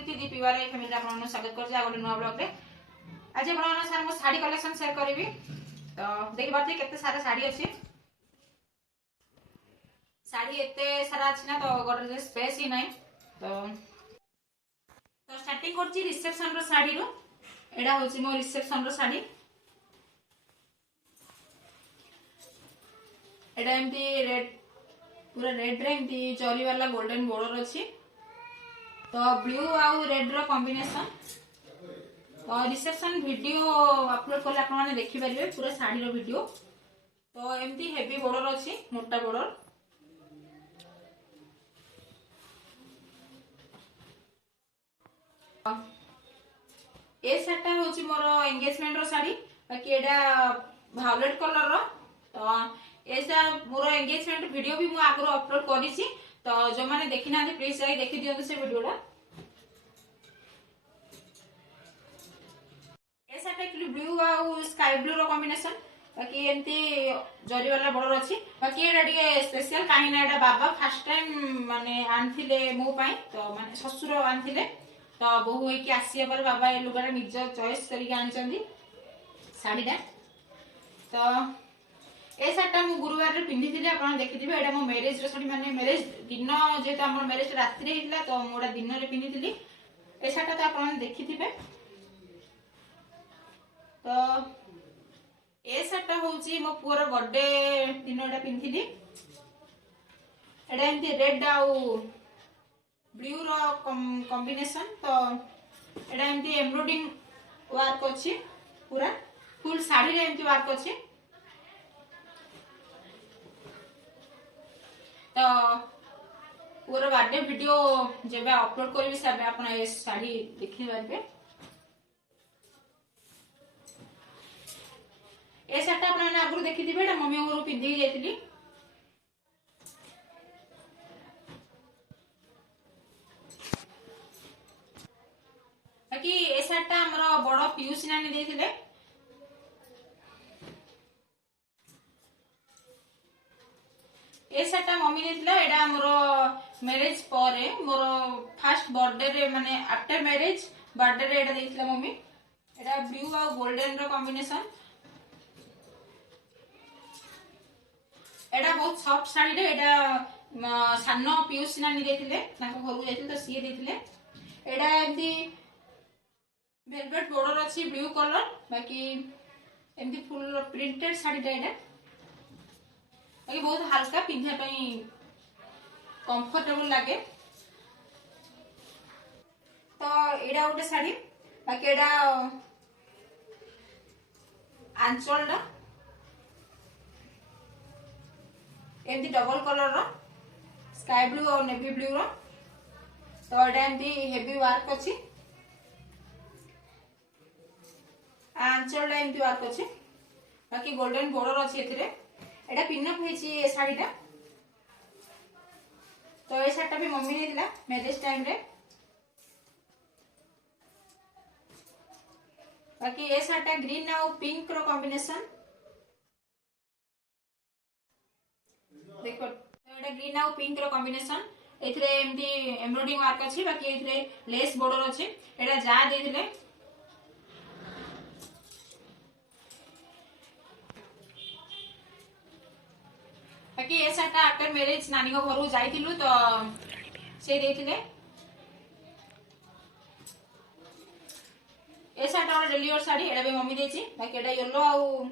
संस्कृति दी पिवार फैमिली आपन स्वागत करछि आ गोटे नुवा ब्लॉग रे। आज आपन सारे मो साड़ी कलेक्शन शेयर करबी। तो देखि बात केते सारा साड़ी अछि। साड़ी एते सारा अछि ना तो गोटे स्पेस ही नाही। तो स्टार्टिंग करछि रिसेप्शन रो साड़ी रो। एडा होछि मो रिसेप्शन रो साड़ी। एडा एमती रेड पूरा रेड रे एमती जरी वाला गोल्डन बॉर्डर अछि। तो ब्लू आउ रेड रो कॉम्बिनेशन। तो रिसेप्शन वीडियो अपलोड करले आपन माने देखि परिबे पूरा साड़ी रो वीडियो। तो एमती हेवी बॉर्डर अछि, मोटा बॉर्डर। ए सेटा होछि मोर एंगेजमेंट रो साड़ी। बाकी एडा वायलेट कलर रो। तो ऐसा मोर एंगेजमेंट वीडियो भी मु आगरो अपलोड करिछि। तो जो माने देखि ना प्लीज जाई देखि दियौ से वीडियोटा। ऐसा एक्चुअली ब्लू आउ स्काई ब्लू रो कॉम्बिनेशन। बाकी एमती जरी वाला बॉर्डर अछि। बाकी एडा डिके स्पेशल काहे ना एडा बाबा फर्स्ट टाइम माने आनथिले मो पई। तो माने ससुर आनथिले। तो बहु होई कि आसीया पर बाबा ए लुगारा निज चॉइस करी के आनचंदी साड़ीटा। तो ए साटा मु गुरुवार रे पिंधिथिले आपण देखिथिबे। एडा मो मैरिज रे साड़ी माने मैरिज दिन जेता हमर मैरिज रात्रि रे हितला। तो मोडा दिन रे पिंधिथिली। ए साटा तो आपण देखिथिबे। तो ए साटा होची मो पुअर बर्थडे दिन एडा पिंधिली। एडा एमती रेड आउ ब्लू रो कॉम्बिनेशन। तो एडा एमती एम्ब्रॉयडरिंग वर्क अछि पूरा फुल साड़ी रे एमती वर्क अछि। तो पूरा बर्थडे वीडियो जेबे अपलोड करबी सबे आपण ए साड़ी देखि पारबे। ए साटा आपण आगु देखिथिबे। एटा मम्मी घर पिंधि जाइतिली। बाकी ए साटा हमर बड़ पियूसी नानी देथिले। ए साटा मम्मी देथिला। एडा हमर मैरिज परे मोर फर्स्ट बर्थडे रे माने आफ्टर मैरिज बर्थडे रे एडा देथिला मम्मी। एडा ब्लू आ गोल्डन रो कॉम्बिनेशन। एडा बहुत सॉफ्ट साड़ी रे। एडा सानो पियूसी नानी देथिले। ताको घर जाइतिल तो सी देथिले। एडा एमती वेलवेट बॉर्डर अछि ब्लू कलर। बाकी एमती फुल प्रिंटेड साड़ी रे एडा। बाकी बहुत हल्का पिंधा पई कंफर्टेबल लागे। तो एडा उटे साड़ी। बाकी एडा आंचल रा एमती डबल कलर रो स्काई ब्लू और नेवी ब्लू रो। तो एडा एमती हेवी वर्क अछि। आंचल रा एमती वर्क अछि। बाकी गोल्डन बॉर्डर अछि एथिरे। एडा पिन अप हेछि ए साड़ीटा। तो ए साड़ीटा भी मम्मी देथिला मैरिज टाइम रे। बाकी ए साड़ीटा ग्रीन और पिंक रो कॉम्बिनेशन। देखो तो एडा ग्रीन और पिंक रो कॉम्बिनेशन। एथिरे एमती एम्ब्रॉयडरिंग वर्क अछि। बाकी एथिरे लेस बॉर्डर अछि। एडा जा देथिले। बाकी ए साटा आफ्टर मैरिज नानी को घर जाइतिलु। तो से देथिले। ए साटा और डेली वेयर साड़ी। एडा भी मम्मी देछि। बाकी एडा येलो आउ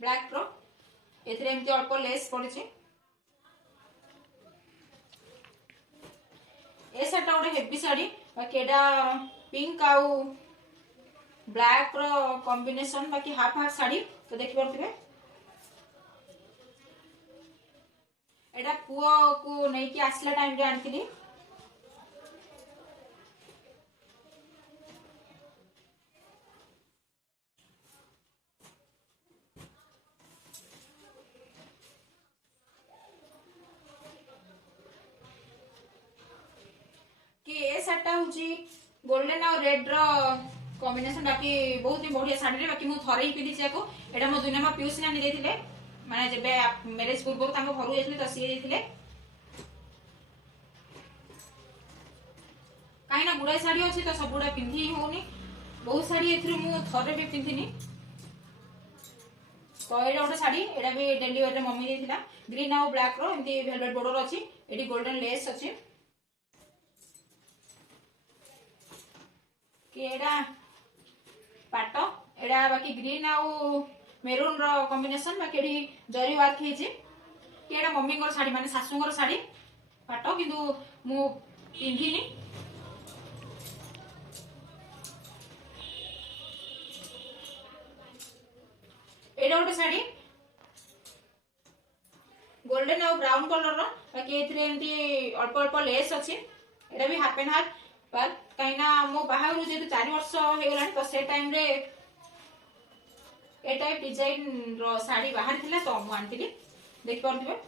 ब्लैक रो एथिरे एमती अल्प लेस पड़िछि। ए साटा ओडे हेवी साड़ी। बाकी एडा पिंक आउ ब्लैक रो कॉम्बिनेशन। बाकी हाफ हाफ साड़ी तो देखि परथिबे। एडा पुओ को नै कि आसला टाइम रे आनथिली। कि ए साटा होची गोल्डन और रेड रो कॉम्बिनेशन। बाकी बहुत ही बढ़िया साड़ी रे। बाकी मु थरे ही पिदिछि याको। एडा मो दुने मा पियूसी नानी देथिले। माने जेबे मैरिज पूर्व तांको घर जाइतिले तो सी देथिले। कहीं गुड़ाई शाढ़ी अच्छी तो सब गुड़ा पिंधि होनी बहुत शाढ़ी ए थरे भी पिंधिनी तो ये गोटे शाढ़ी एटा भी डेलीवर मम्मी देथिला ग्रीन आउ ब्लैक रो एमती वेलवेट बॉर्डर अछि एटी गोल्डन लेस अछि कि एटा पाटो एटा बाकी ग्रीन आउ मेरून रो कॉम्बिनेशन बाकी एटी जरी वर्क हेछि कि एटा मम्मी को शाढ़ी माने सासू को शाढ़ी पाटो किंतु मु पिंधिनी एटा गोटे शाढ़ी गोल्डन आउ ब्राउन कलर रो बाकी एथरे एंती अल्प अल्प लेस अछि एटा भी हाफ एंड हाफ पर कहिना मो बाहर जे 4 वर्ष हे गलानी तो से टाइम रे ए टाइप डिजाइन रो साड़ी बाहर थिला तो मु आंतिली देख परथिबे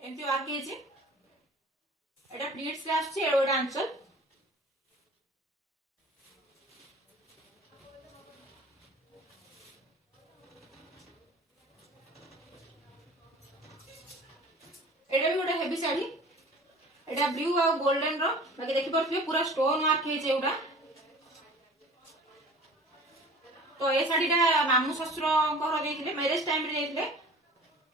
एंती वर्क हेछि एटा प्लीट्स रे आछि एटा आंचल एटा भी गोटे हेवी शाढ़ी एटा ब्लू आ गोल्डन रो बाकी देखि परथिबे पूरा स्टोन वर्क हे जेउडा तो ए शाढ़ीटा मामू ससुर घर देथिले मैरिज टाइम रे देथिले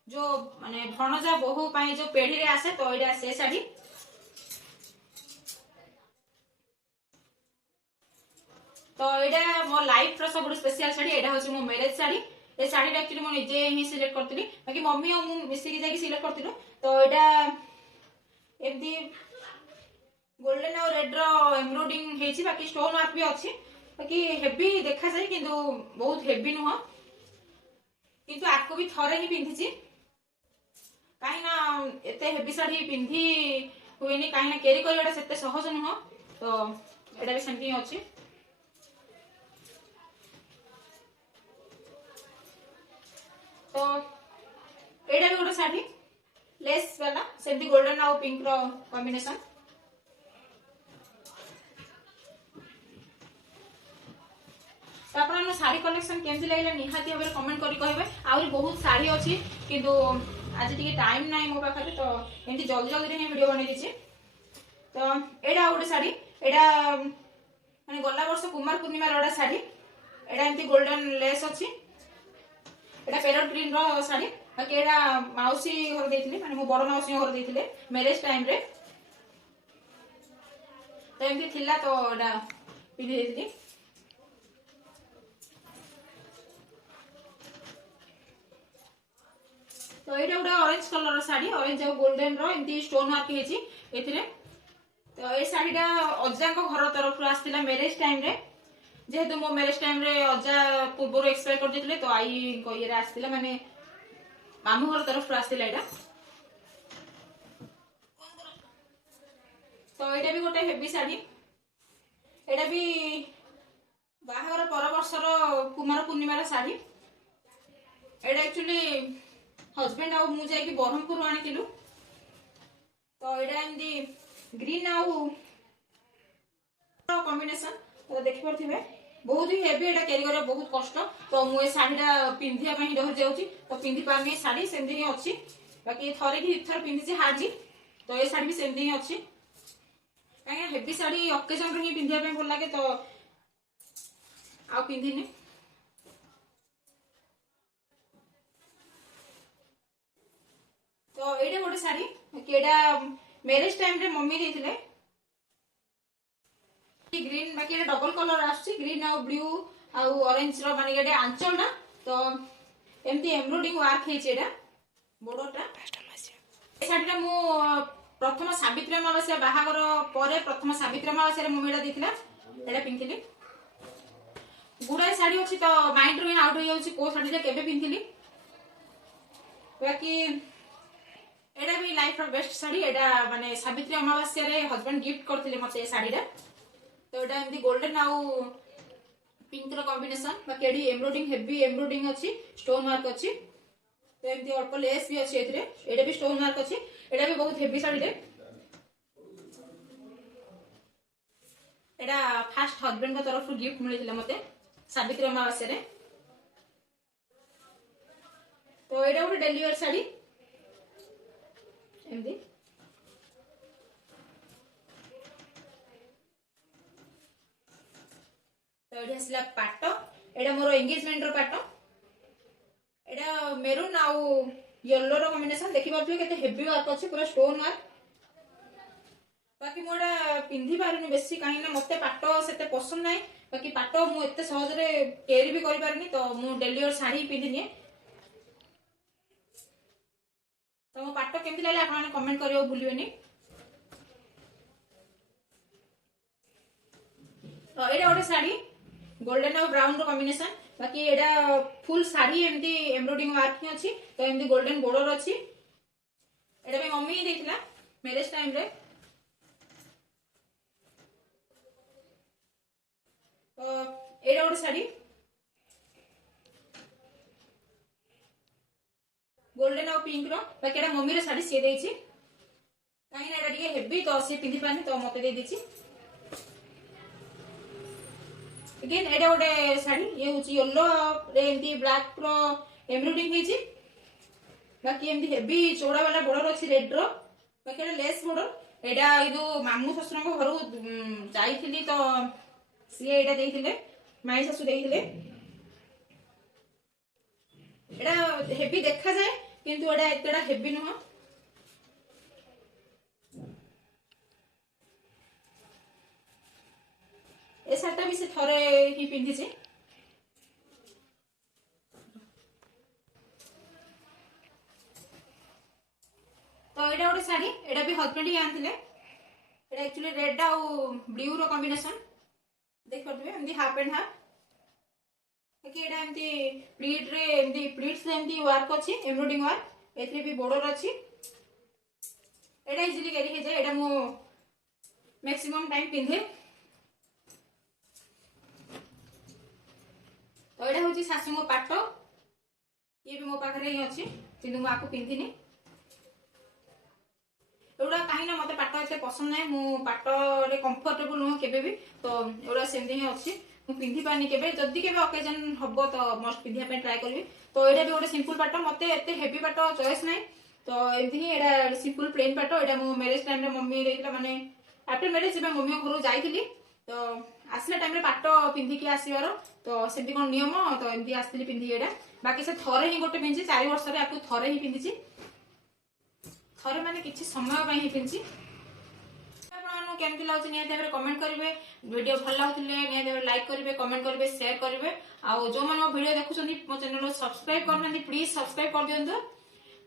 जो माने भणजा बहु पाई जो पेढ़ी रे आसे तो एटा से शाढ़ी तो एटा मो लाइफ रो सब स्पेशल शाढ़ी एटा होची मो मैरिज शाढ़ी ए शाढ़ी एक्चुअली मो निजे ही सिलेक्ट करथिली बाकी मम्मी और मु मिसी की जाई सिलेक्ट करथिलु तो एटा एमदी गोल्डन और रेड रो एम्ब्रॉयडरिंग हेछि बाकी स्टोन वर्क भी अछि बाकी हेवी देखा जाय किंतु बहुत हेवी नुह किंतु आको भी थरे ही पिंधिछि काहे ना एते हेवी साड़ी पिंधि हुएनी काहे ना कैरी करबाटा सेते सहज नुह तो एटा भी सेमती अछि तो एटा भी गोटे शाढ़ी लेस वाला सेमती गोल्डन आउ पिंक रो कॉम्बिनेशन तो आपन साड़ी कलेक्शन केमती लागले निहाती भाबरे कमेंट करी कहबे आउरी बहुत साड़ी अछि किंतु आज टिके टाइम नाही मो पाखरे तो एंती जल्दी जल्दी रे वीडियो बनै दिछि तो एडा गोटे साड़ी एडा माने गला वर्ष कुमार पूर्णिमा रोडा साड़ी एडा एंती गोल्डन लेस अछि एडा पैरट ग्रीन रो साड़ी बाकी एडा माउसी घर देथिले माने मो बड़ माउसी घर देथिले मैरिज टाइम रे तो एंती थिला तो एडा पिनि देथिली तो ये गोटे ऑरेंज कलर साड़ी ऑरेंज और गोल्डन रो एमती स्टोन वर्क हेछि एथिरे तो ये साड़ीटा अजा को घर तरफ आस्तिला मैरिज टाइम रे जेहेतु मो मैरिज टाइम रे अजा पूर्व एक्सपायर कर देथिले तो आई को ये आस्तिला माने मामू घर तरफ आस्तिला एटा तो एटा भी गोटे हेवी साड़ी एटा भी बाहागर पर वर्षर कुमार पूर्णिमा साड़ी एटा एक्चुअली हस्बैंड आउ मु जाई बरहमपुर आनिथिलु तो एटा एमदी ग्रीन आउ कॉम्बिनेशन तो देखि परथिबे बहुत ही हेवी एटा कैरी करे बहुत कष्ट तो मु ए साड़ीटा पिंधिया पई डर जाउची तो पिंधि पारनी साड़ी सेमदी ही अछि बाकी थरे कि थर पिंधिची हाजी तो ए साड़ी भी सेमदी ही अछि काहे हेवी साड़ी ओकेजन रे ही पिंधिया पई भल लागे तो आ पिंधिनी तो एटा गोटे साड़ी केडा मैरिज टाइम रे मम्मी देथिले ग्रीन बाकी एटा डबल कलर आछि ग्रीन आ ब्लू आ ऑरेंज रो माने एटा आंचल ना तो एमती एम्ब्रॉयडरिंग वर्क हेछि एटा बॉर्डरटा ए साड़ीटा मु प्रथम सावित्री अमावास्या बाहागर परे प्रथम सावित्री अमावास्या रे मम्मी एटा देथिला एटा पिंथिली गुडा साड़ी अछि तो माइंड रो आउट हो जाउछि को साड़ी केबे पिंथिली बाकी एटा भी लाइफ रो बेस्ट साड़ी एटा माने सावित्री अमावास्या रे हस्बैंड गिफ्ट करथिले मते ए साड़ीटा तो एटा एमदी गोल्डन आउ पिंक रो कॉम्बिनेशन बाकी एडी एम्ब्रॉयडरिंग हेवी एम्ब्रॉयडरिंग अछि स्टोन वर्क अछि तो एमदी अल्प लेस भी अछि एथरे एटा भी स्टोन वर्क अछि एटा भी बहुत हेवी साड़ी रे एटा फर्स्ट हस्बैंड को तरफ गिफ्ट मिलिथिला मते सावित्री अमावास्या रे तो एटा गोटे डेलीवर साड़ी एमदी ये आसला पाट एटा मोर एंगेजमेंट रो पाट एटा मेरून आउ येलो रो कॉम्बिनेशन देखि पाथु केते हेवी वर्क अछि पूरा स्टोन वर्क बाकी मोड़ा पिंधि पारुनी बेसी कहीं ना मते पाट सेते पसंद नाही बाकी पाट मु एते सहज रे कैरी भी करि पारनी तो मु डेली और साड़ी पिंधिनी तो मो पाट केमति लागले आपन कमेंट करियो भूलिबेनी तो एटा ओटे साड़ी गोल्डन और ब्राउन रो कॉम्बिनेशन बाकी एटा फुल साड़ी एमती एम्ब्रॉयडरिंग वर्क ही अछि तो एमती गोल्डन बॉर्डर अछि एटा पे मम्मी ही देथिला मैरिज टाइम रे तो एटा ओटे साड़ी गोल्डन और पिंक रो बाकी एटा मम्मी रो साड़ी से देछि काहे ना एटा ଟିକେ हेवी तो से पिंधि पानी तो मते दे देछि अगेन एटा ओटे साड़ी ये होची येलो रे एमती ब्लैक रो एम्ब्रॉयडरिंग हेची बाकी एमती हेवी चौड़ा वाला बॉर्डर अछि रेड रो बाकी एटा लेस बॉर्डर एटा इदु मामू ससुर को घरु जाईथिली तो सी एटा देइथिले माई ससु देइथिले एटा हेवी देखा जाए किंतु एटा एतेडा हेवी न ए साटा भी से थरे ही पिंधि छे तो एटा ओटे साड़ी एटा भी हस्बैंड ही आनथिले एटा एक्चुअली रेड और ब्लू रो कॉम्बिनेशन देख परथबे एमदी हाफ एंड हाफ कि एटा एमदी प्लीट रे एमदी प्लीट्स एमदी वर्क अछि एम्ब्रॉयडरिंग वर्क एथरे भी बॉर्डर अछि एटा इजीली कैरी हे जाय एटा मो मैक्सिमम टाइम पिंधे तो एटा होची सासु को पाट ये भी मो पाखरे ही अछि किंतु मो आको पिंधिनी एउडा काहे ना मते पाट एते पसंद नै मु पाट रे कंफर्टेबल नु केबे भी तो एउडा सेमदी ही अछि मु पिंधि पानी केबे जदी केबे ओकेजन हबो तो मस्ट पिंधिया पे ट्राई करबी तो एटा भी ओडे सिंपल पाट मते एते हेवी पाट चॉइस नै तो एमदी ही एटा सिंपल प्लेन पाट एटा मु मैरिज टाइम रे मम्मी देइला माने आफ्टर मैरिज जेबे मम्मी घर जाईथिली तो आसला टाइम रे पाट पिंधि के आसीबार तो सेमती कोन नियम तो एमदी आस्तिली पिंधि एटा बाकी से थरे ही गोटे पिंधि 4 वर्ष रे आपको थरे ही पिंधिची थरे माने किछि समय पई ही पिंधि आपन केमति लागछ निया देबे कमेंट करिवे वीडियो भल लागथिले निया देबे लाइक करिवे कमेंट करिवे शेयर करिवे आ जो मन वीडियो देखुछन्ती मो चैनल को सब्सक्राइब करनांती प्लीज सब्सक्राइब कर दियंतु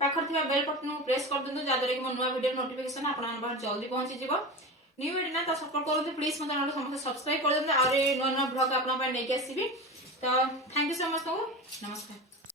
पाखर थिबा बेल बटन प्रेस कर दियंतु जादरे कि मो नवा वीडियो नोटिफिकेशन आपन बाहर जल्दी पहुंची जिवो न्यू वीडियो ना तो सपोर्ट करते प्लीज मो चैनल को समस्त सब्सक्राइब कर दियंतु और नवा नवा ब्लॉग आपन पर नेके आसीबी तो थैंक यू सो मच नमस्कार।